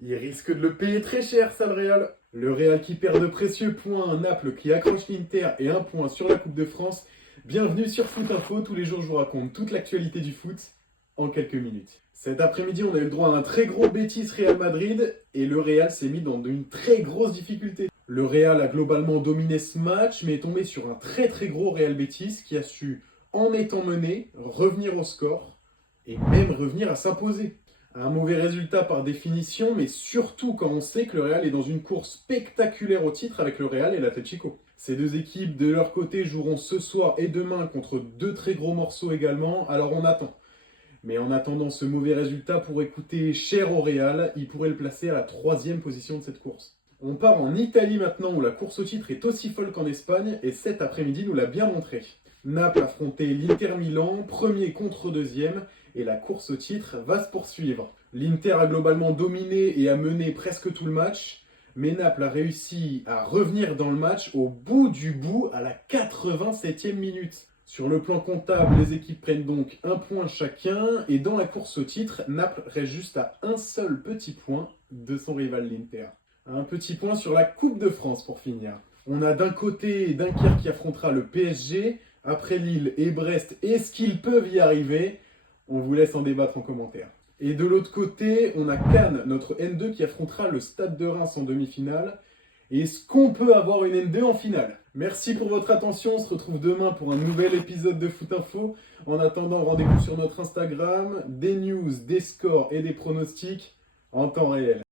Il risque de le payer très cher, ça, le Real. Le Real qui perd de précieux points, Naples qui accroche l'Inter et un point sur la Coupe de France. Bienvenue sur Foot Info, tous les jours je vous raconte toute l'actualité du foot en quelques minutes. Cet après-midi, on a eu le droit à un très gros Betis Real Madrid et le Real s'est mis dans une très grosse difficulté. Le Real a globalement dominé ce match, mais est tombé sur un très gros Real Betis qui a su, en étant mené, revenir au score et même revenir à s'imposer. Un mauvais résultat par définition, mais surtout quand on sait que le Real est dans une course spectaculaire au titre avec le Real et l'Atlético. Ces deux équipes, de leur côté, joueront ce soir et demain contre deux très gros morceaux également, alors on attend. Mais en attendant ce mauvais résultat pourrait coûter cher au Real, il pourrait le placer à la 3e position de cette course. On part en Italie maintenant où la course au titre est aussi folle qu'en Espagne et cet après-midi nous l'a bien montré. Naples affrontait l'Inter Milan, premier contre deuxième, et la course au titre va se poursuivre. L'Inter a globalement dominé et a mené presque tout le match, mais Naples a réussi à revenir dans le match au bout du bout à la 87e minute. Sur le plan comptable, les équipes prennent donc un point chacun, et dans la course au titre, Naples reste juste à un seul petit point de son rival l'Inter. Un petit point sur la Coupe de France pour finir. On a d'un côté Dunkerque qui affrontera le PSG, après Lille et Brest, est-ce qu'ils peuvent y arriver? On vous laisse en débattre en commentaire. Et de l'autre côté, on a Cannes, notre N2 qui affrontera le Stade de Reims en demi-finale. Est-ce qu'on peut avoir une N2 en finale? Merci pour votre attention, on se retrouve demain pour un nouvel épisode de Foot Info. En attendant, rendez-vous sur notre Instagram, des news, des scores et des pronostics en temps réel.